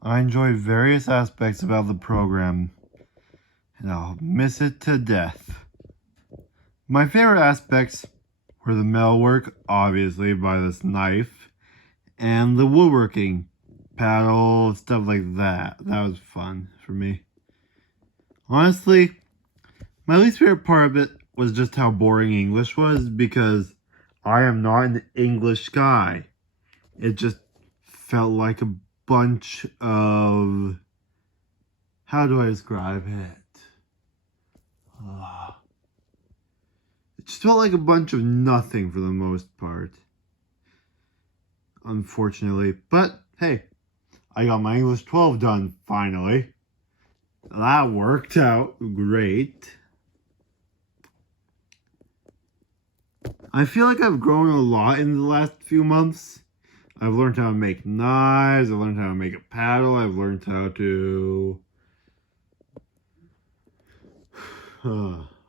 I enjoy various aspects about the program, and I'll miss it to death. My favorite aspects were the metalwork, obviously, by this knife, and the woodworking, paddle, stuff like that. That was fun for me. Honestly, my least favorite part of it was just how boring English was because I am not an English guy. It just felt like a bunch of... How do I describe it? It just felt like a bunch of nothing for the most part. Unfortunately. But, hey, I got my English 12 done, finally. That worked out great. I feel like I've grown a lot in the last few months. I've learned how to make knives, I've learned how to make a paddle, I've learned how to...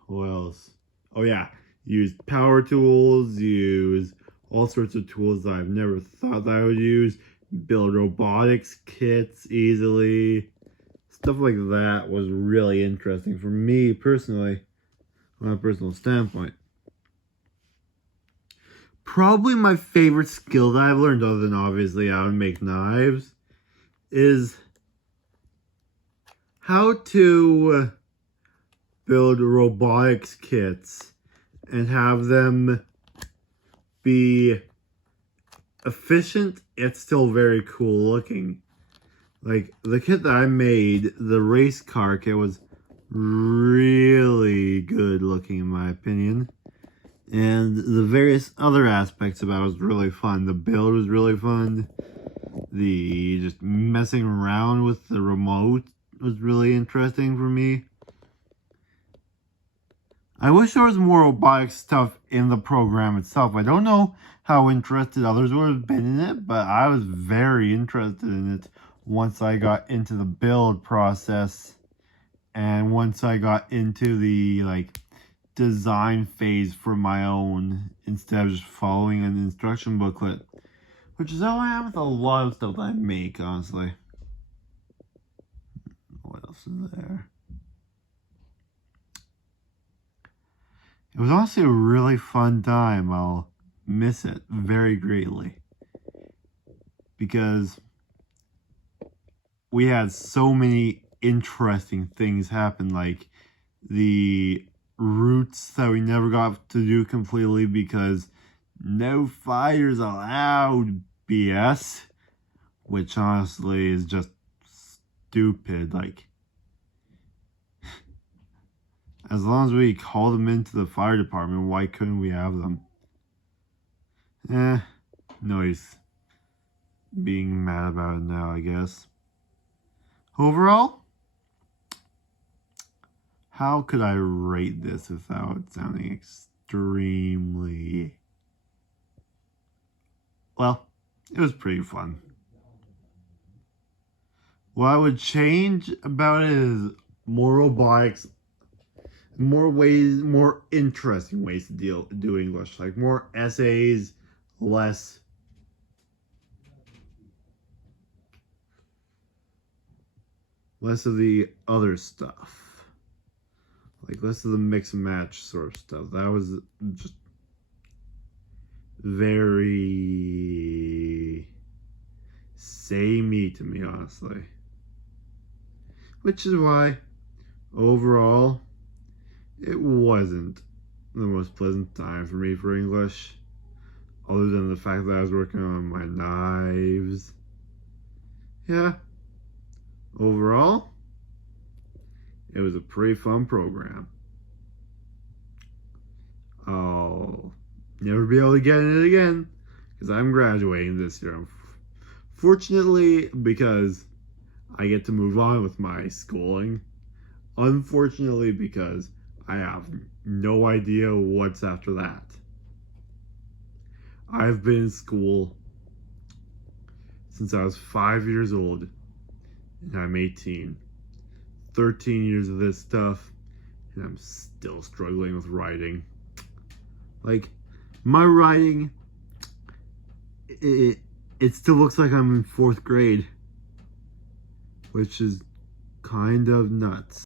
what else? Oh yeah, use power tools, use all sorts of tools that I've never thought that I would use, build robotics kits easily. Stuff like that was really interesting for me personally, from a personal standpoint. Probably my favorite skill that I've learned, other than obviously how to make knives, is how to build robotics kits and have them be efficient yet still very cool looking. Like the kit that I made, the race car kit, was really good looking in my opinion. And the various other aspects about it was really fun. The build was really fun. The just messing around with the remote was really interesting for me. I wish there was more robotic stuff in the program itself. I don't know how interested others would have been in it, but I was very interested in it once I got into the build process and once I got into the design phase for my own instead of just following an instruction booklet, which is how I am with a lot of stuff that I make, honestly. What else is there? It was honestly a really fun time. I'll miss it very greatly because we had so many interesting things happen, like the routes that we never got to do completely because no fighters allowed BS, which honestly is just stupid. Like, as long as we call them into the fire department, why couldn't we have them? No use being mad about it now, I guess. Overall, how could I rate this without sounding extremely... Well, it was pretty fun. What I would change about it is more robotics, more interesting ways to do English, like more essays, less of the other stuff, like less of the mix and match sort of stuff. That was just very samey to me, honestly, which is why overall it wasn't the most pleasant time for me for English, other than the fact that I was working on my knives. Yeah, overall, it was a pretty fun program. I'll never be able to get in it again because I'm graduating this year. Fortunately, because I get to move on with my schooling. Unfortunately, because I have no idea what's after that. I've been in school since I was 5 years old, and I'm 18. 13 years of this stuff, and I'm still struggling with writing. Like, my writing, it still looks like I'm in 4th grade. which is kind of nuts.